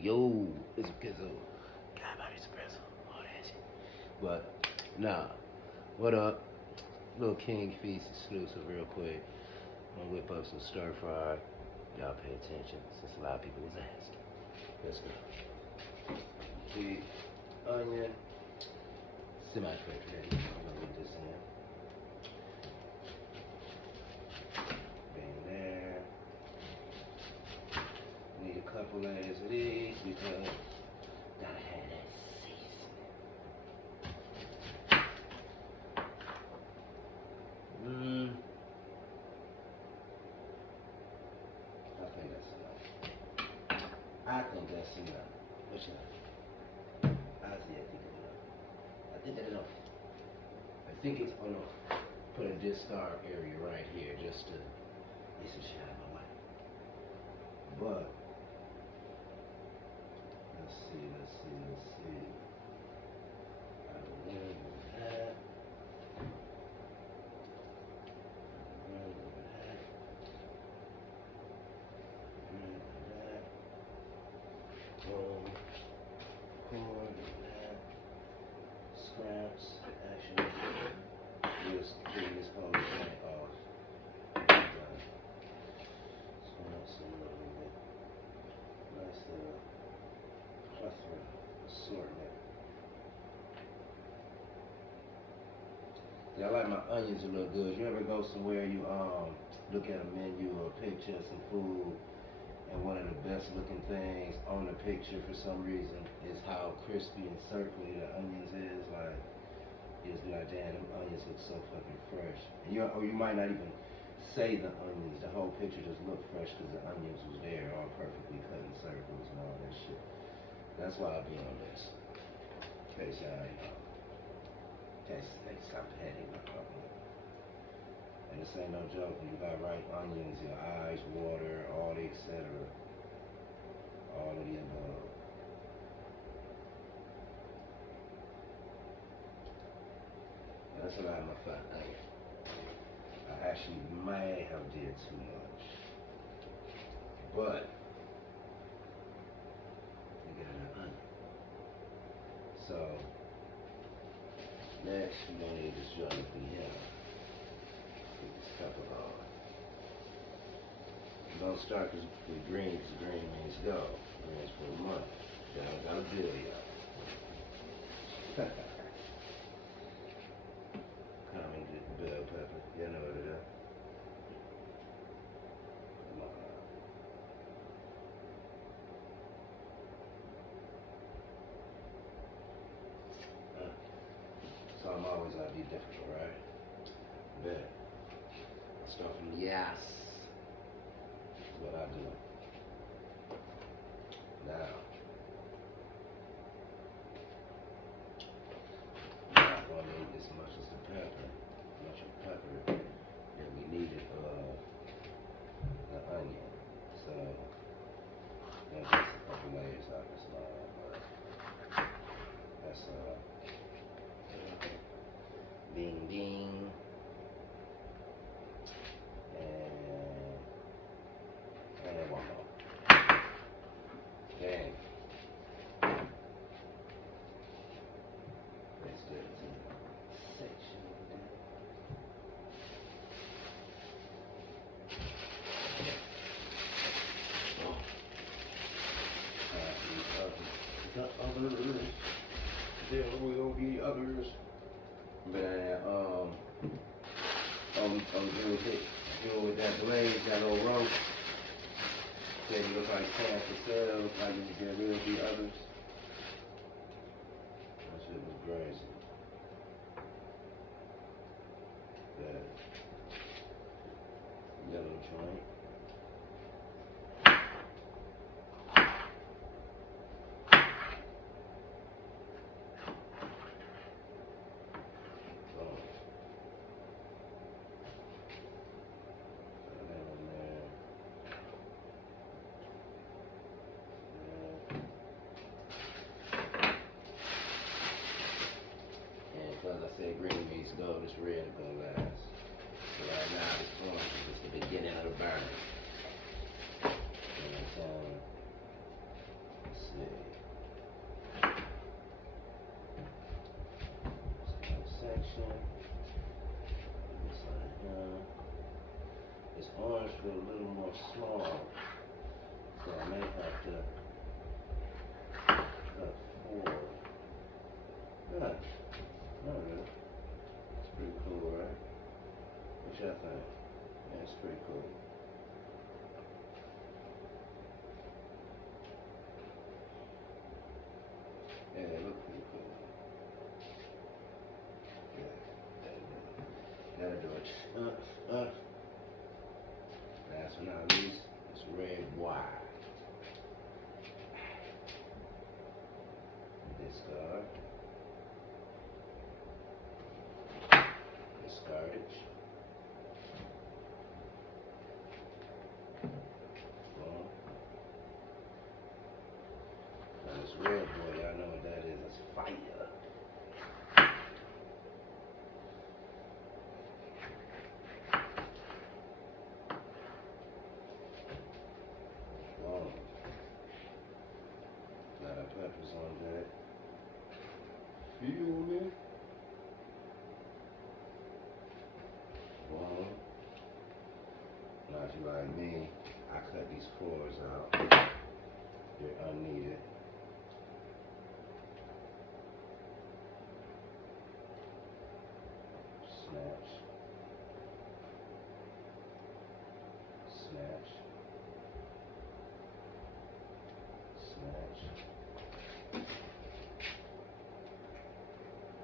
Yo, it's a pizzo. God, my espresso. All that shit. But, nah. What up? Little King Feast exclusive, real quick. I'm gonna whip up some stir fry. Y'all pay attention, since a lot of people was asking. Let's go. Sweet onion. Semi-fresh ready. I'm gonna leave this in. Bang there. Need a couple layers of these because gotta have that seasoning. I think that's enough. I think that's enough. What you think? I think it's enough. I think that's enough. I think it's enough. Put a discard area right here just to get some shine my light. But let's see. I will live with that. Boom. Cord that. Scraps. Actually, just take this whole thing off. Scraps a little bit. Nice little plethora assortment. Yeah, I like my onions to look good. You ever go somewhere you look at a menu or a picture of some food, and one of the best looking things on the picture for some reason is how crispy and circly the onions is. Like, you just be like, damn, them onions look so fucking fresh. And or you might not even say the onions. The whole picture just looked fresh because the onions was there, all perfectly cut in circles and all that shit. That's why I be on this. In case y'all ain't know. In case they stop petting my problem. And this ain't no joke. When you got ripe onions, your eyes water, all the etc. All of the above. That's a lot of my fat onion. I actually may have did too much. But I got an onion. So next we're gonna need this joint from here. Get this pepper on. Don't start with greens. Green means go. Greens for a month. Y'all gotta deal, y'all. Common bell pepper. You know what it is. Come on. So I'm always gotta be difficult, right? Bet. Start from yes. That's what I do. Now. Not gonna need as much as the pepper. Much of pepper that we needed the onion. So that gets a couple layers out this long, but that's ding ding. And one more. Dang. Let's get it to the section of that. Oh. The others. There will be others. Man, deal with that blaze, that little roast. Said you look like pan for sale, like there will be others. That shit was crazy. That yellow joint. Because I said green means go, this red will go last. So right now, this orange is just the beginning of the burn. You know what I'm saying? Let's see. do it. Last but not least, it's red wine. Discard. Discardage. Boom. Now this red boy, y'all know what that is. It's fire. Boom. Got our peppers on that. Feel me? Boom. Now if you like me, I cut these cores out. They're unneeded. Snatch. Snatch. Snatch.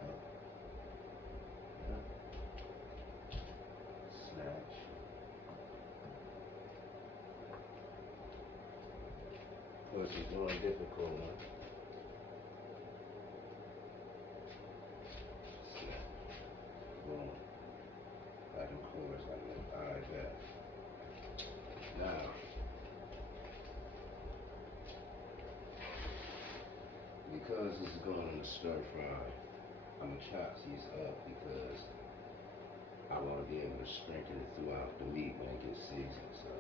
Up. Up. Snatch. Of course, it's doing difficult one. Snatch. Boom. Back and chorus like that. Alright, bet. Now, because this is going in the stir fry, I'm gonna chop these up because I want to be able to sprinkle it throughout the meat when it gets seasoned. So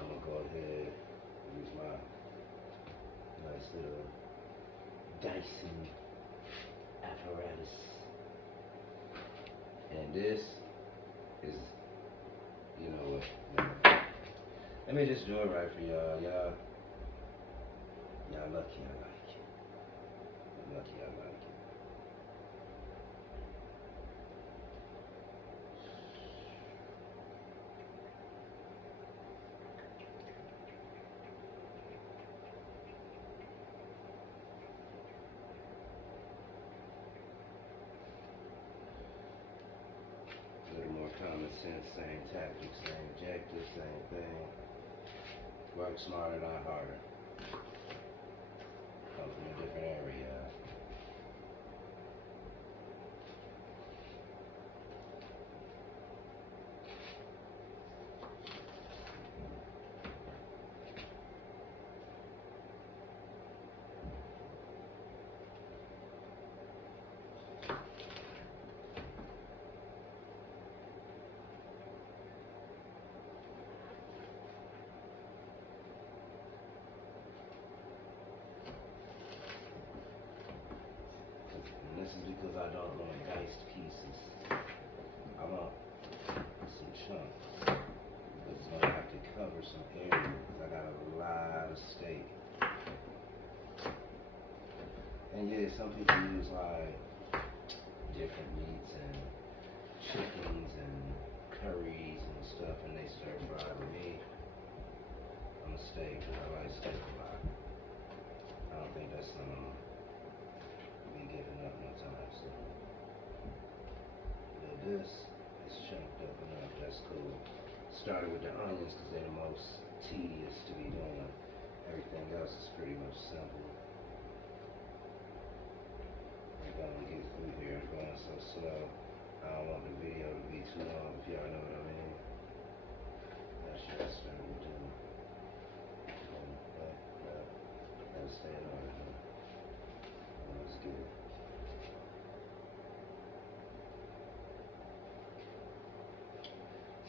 I'm gonna go ahead and use my nice little dicing apparatus, and this is, you know what? Let me just do it right for y'all. Y'all lucky I like it. I'm lucky I like it. A little more common sense, same tactics, same objective, same thing. Work smarter, not harder. Come from a different area. And this is because I don't want diced pieces. I want some chunks. It's gonna have to cover some area because I got a lot of steak. And yeah, some people use like different meats and chickens and curries and stuff, and they stir fry. With me, I'm a steak. I like steak a lot. I don't think that's something we giving up no time soon. But this is chunked up enough. That's cool. Started with the onions because they're the most tedious to be doing. Everything else is pretty much simple. I'm gonna get through here. I'm going so slow. I don't want the video to be too long, if y'all know what I mean. That shit is starting to do. Gotta stay in order, huh? Let's get it.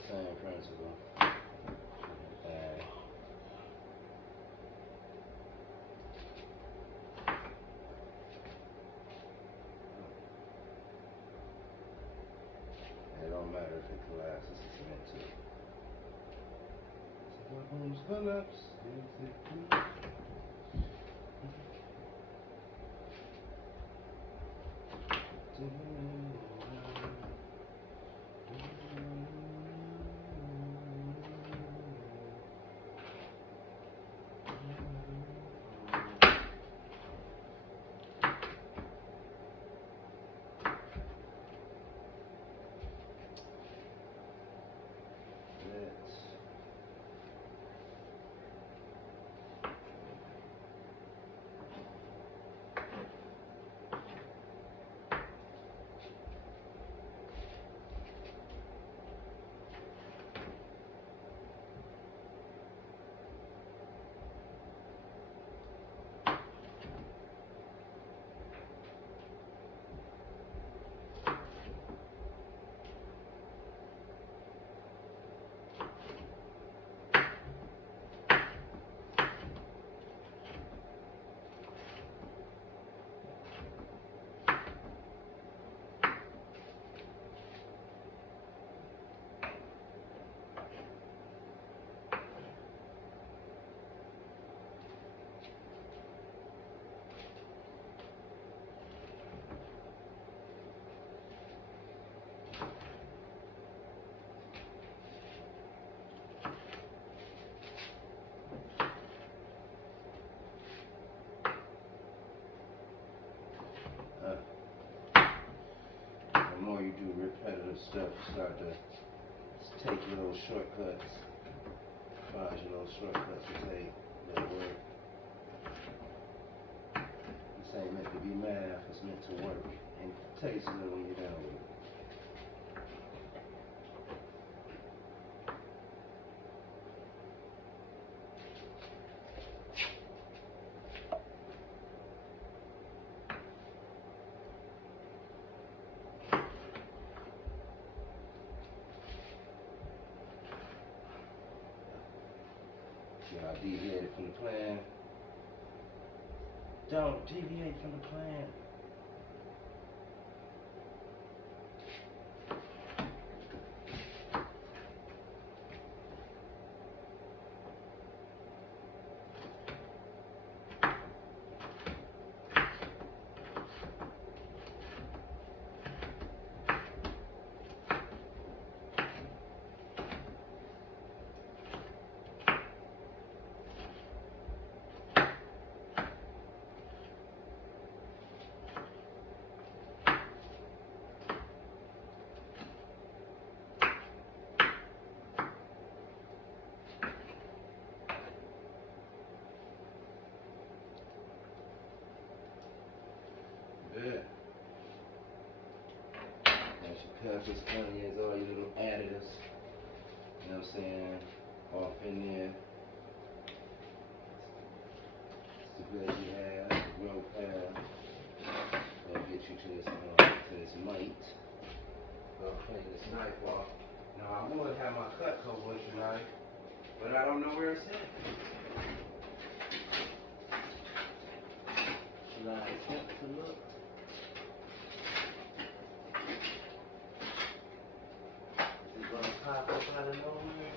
Same principle. Bang. It don't matter if it collapses, it's meant to. So what homes collapse, stuff, you start to take your little shortcuts, find your little shortcuts to take that work. This ain't meant to be math, it's meant to work and taste good when you're done with it. Y'all deviated from the plan. Don't deviate from the plan. Good. As your peppers, onions, all your little additives, you know what I'm saying, off in there. It's the good you have, the real path. Gonna get you to this mite. Gonna clean this knife off. Now I would have my Cutco butcher knife, but I don't know where it's at. Should I attempt to look? Is it gonna pop up out of nowhere?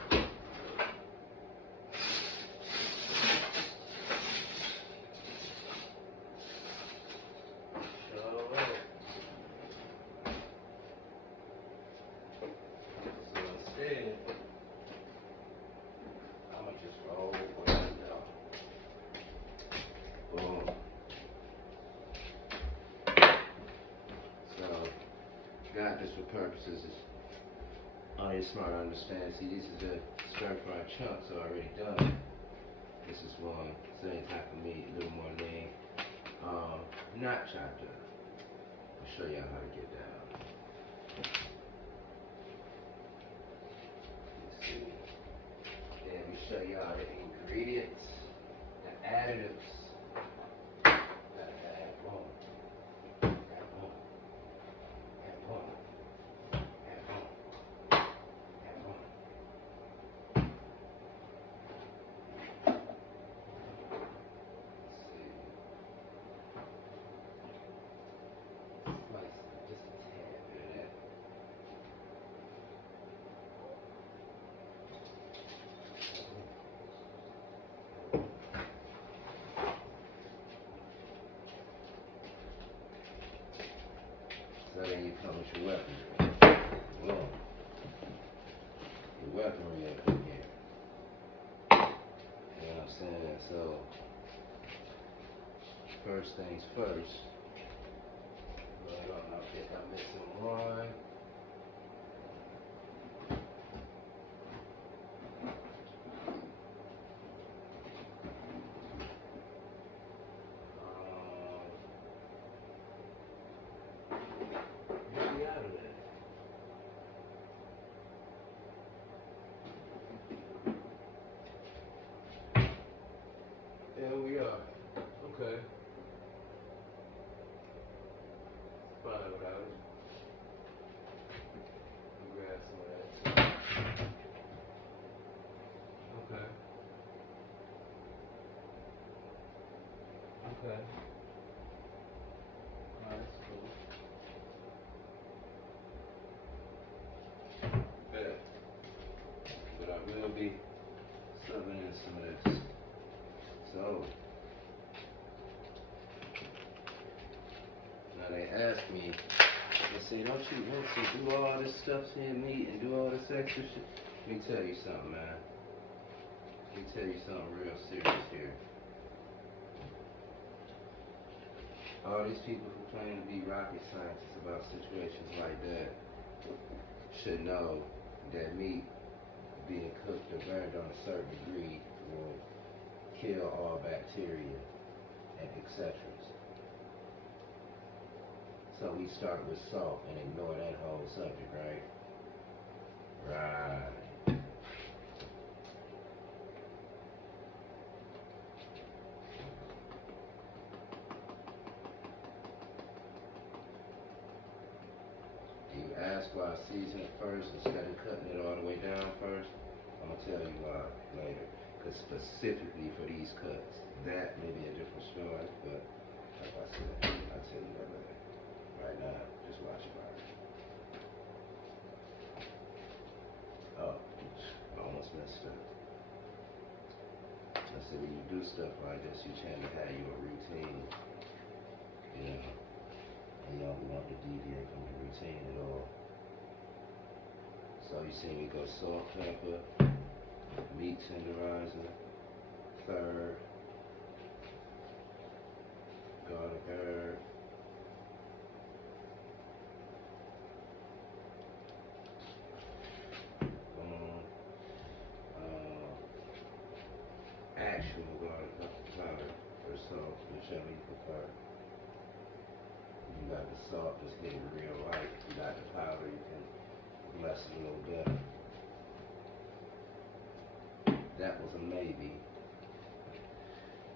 So instead, I'ma just roll with it, y'all. Boom. So, got this for purposes. All your smart understand. See, these are the stir-fry chunks already done. This is one, same type of meat, a little more lean. Not chopped up. I'll show y'all how to get down. Let's see. Then we show y'all the ingredients, the additives. Gotta add one. Add one. Add one. Add one. Add one. Let's see. Slice just a tad bit of that. So then you come with your weaponry. Well, your weaponry up in here. You know what I'm saying? So, first things first. Well, I think I'm missing one. Get me out of there. There we are. Okay. Fine without it. Grab some of that. Okay. Okay. Alright, that's cool. Bet. But I will be subbing in some of this. So, now they ask me, they say, don't you want to do all this stuff to your meat and do all this extra shit? Let me tell you something, man. Let me tell you something real serious here. All these people who claim to be rocket scientists about situations like that, should know that meat being cooked or burned on a certain degree will kill all bacteria and etc. So we start with salt and ignore that whole subject, right? Right. You ask why I season it first instead of cutting it all the way down first. I'm gonna tell you why later. Because specifically for these cuts, that may be a different story, but like I said, I'll tell you that later. Right now, just watch it right. Oh, I almost messed up. I said when you do stuff like this, you tend to have your routine, you know, and you don't want to deviate from the routine at all. So you see me go salt, pepper, meat tenderizer, third, garlic herb, um, actual garlic powder or salt, whichever you prefer. You got the salt, just hit it real light. You got the powder, you can bless it a little better. That was a maybe.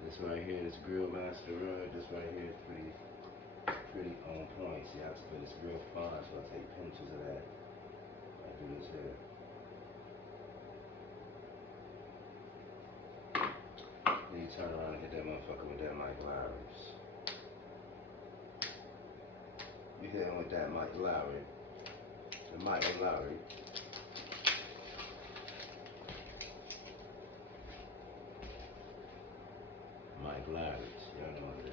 This right here, this Grill Master rub, this right here is pretty on point. See, but it's real fine, so I take pinches of that. I do this here. Then you turn around and hit that motherfucker with that Mike Lowry's. You hit him with that Mike Lowry. The Mike Lowry. Mike Lowry's. Y'all know what it is.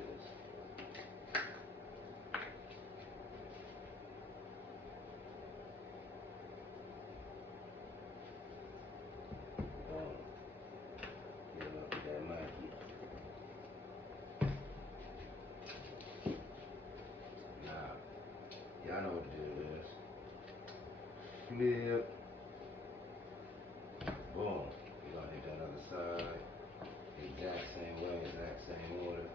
Boom. Hit him up with that Mikey. Now, y'all know what the deal is. Flip. Boom. You're gonna hit that other side. Exact same way, exact same order.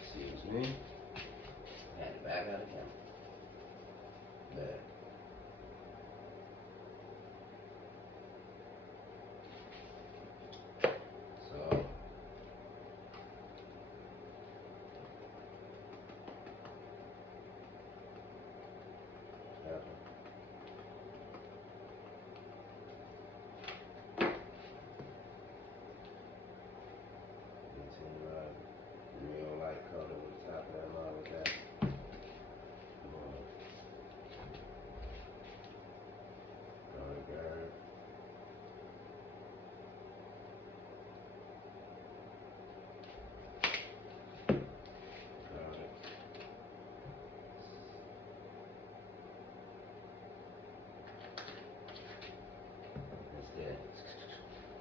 Excuse me. Had it back out of camera. There. So, pepper. Tenderizer. Real light color with the top of that line with that. Boom. Garlic herb. Garlic. That's that.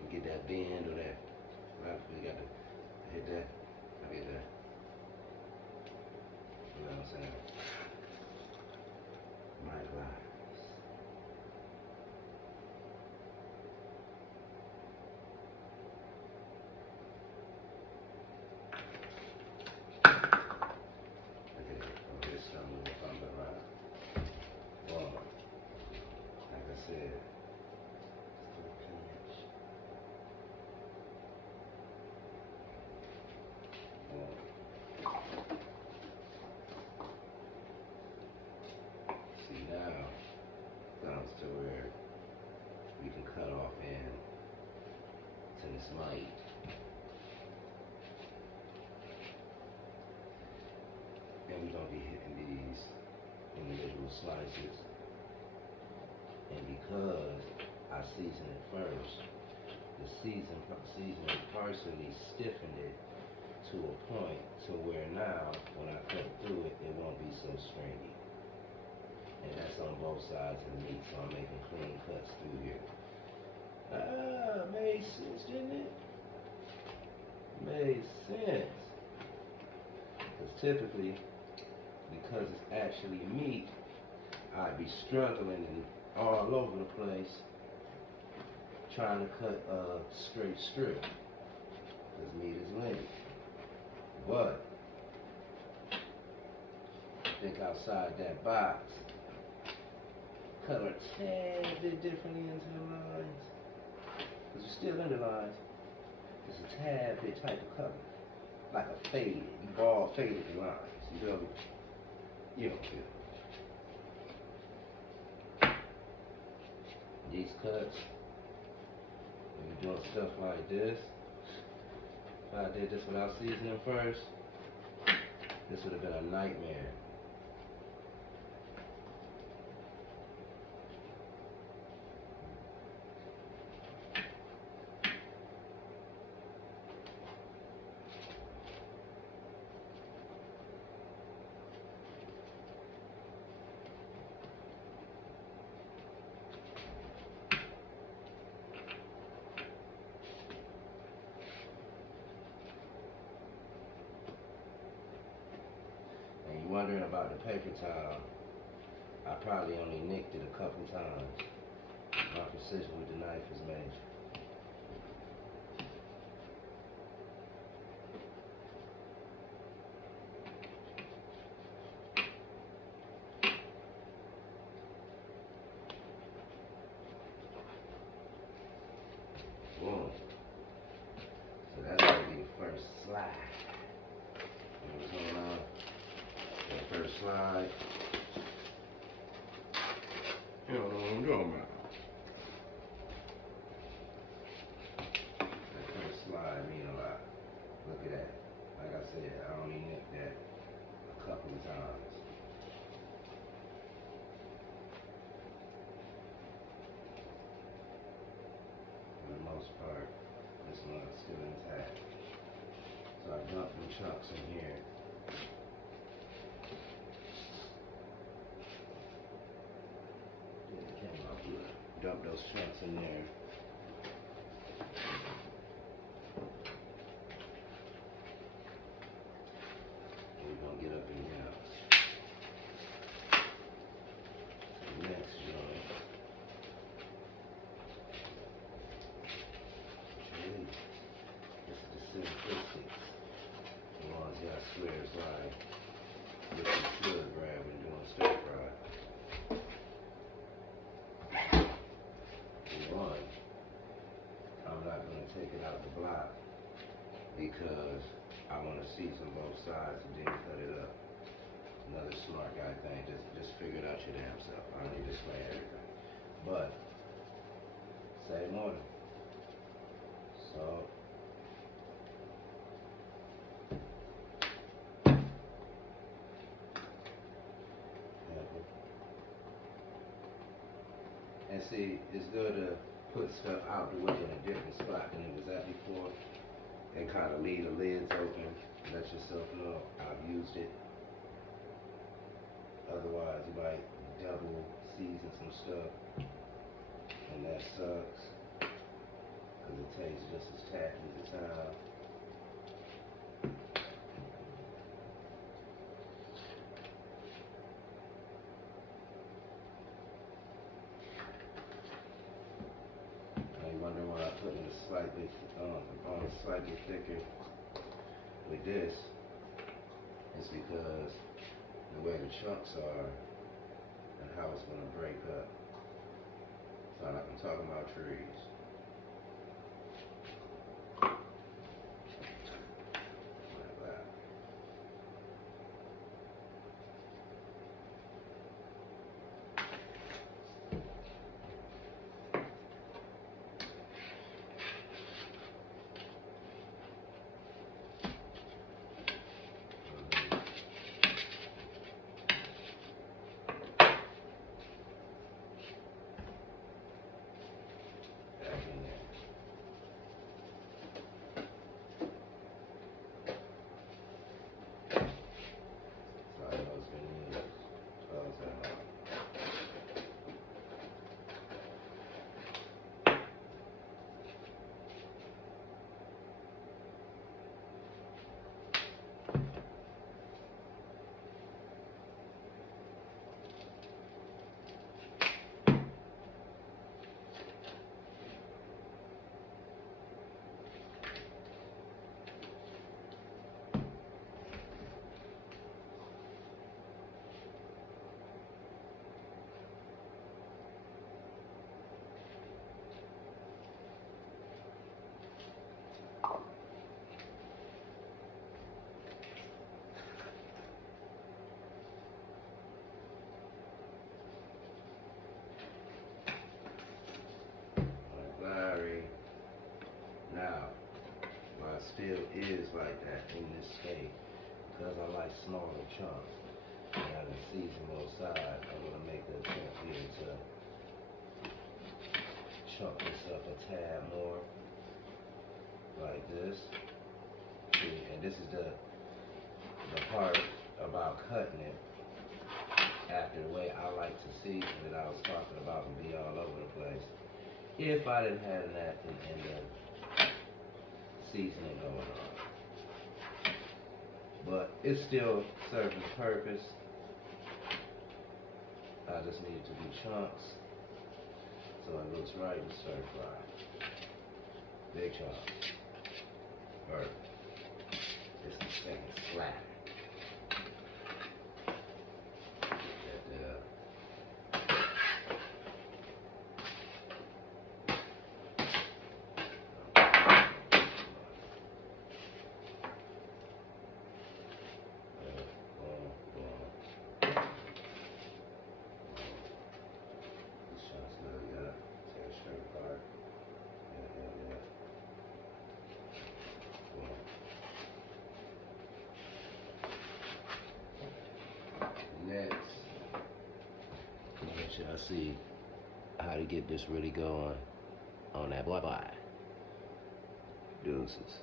You get that bend or that. A lot of people got to hit that. I get that. You know what I'm saying? My God. Look at it. Oh, this stumble will bump around. Boom. Like I said. Still pinch. Boom. See now comes to where we can cut off in to this mic. And we're gonna be hitting these individual slices. And because I season it first, the seasoning partially stiffened it to a point to where now when I cut through it, it won't be so stringy. And that's on both sides of the meat, so I'm making clean cuts through here. Made sense, didn't it? Made sense. Because typically, because it's actually meat, I'd be struggling and all over the place trying to cut a straight strip, because meat is limited. But think outside that box, cut a tad bit differently into the lines, because you're still in the lines. It's a tad bit type of color, like a faded. You ball faded the lines. You feel me? You don't feel it. These cuts, when you're doing stuff like this, if I did this without seasoning first, this would have been a nightmare. And you're wondering about the paper towel, I probably only nicked it a couple times. My precision with the knife is major. Boom. So that's gonna be the first slide. You know what's going on? The first slide. You don't know what I'm doing about. That first slide mean a lot. Look at that. Like I said, I only nicked that a couple of times. For the most part, this one's still intact. So I dumped them chunks in here. Yeah, it came out good. Dump those chunks in there. And we're gonna get up in here. Next joint. Okay. This is the simplicities. The ones y'all swear is like what you should grab when doing stir fry. One, I'm not gonna take it out the block because I want to season both sides and then cut it up. Another smart guy thing, just figure it out your damn self. I don't need to explain everything. But same order. Salt. Pepper. And see, it's good to put stuff out the way in a different spot than it was at before. And kind of leave the lids open. Let yourself know I've used it. Otherwise, you might double season some stuff, and that sucks because it tastes just as tacky as how. Now you wonder why I put it slightly thicker with this. It's because the way the chunks are and how it's going to break up. So like I'm talking about trees. Like that. is like that in this steak because I like smaller chunks. And I can season both sides. I'm gonna make the attempt here to chunk this up a tad more, like this. See, and this is the part about cutting it after the way I like to season that I was talking about and be all over the place. If I didn't have that in the seasoning going on. But it still serves its purpose. I just need it to be chunks so it looks right and stir fry. Big chunks. Perfect. It's the second slap. Next, let y'all see how to get this really going on that bye-bye. Deuces.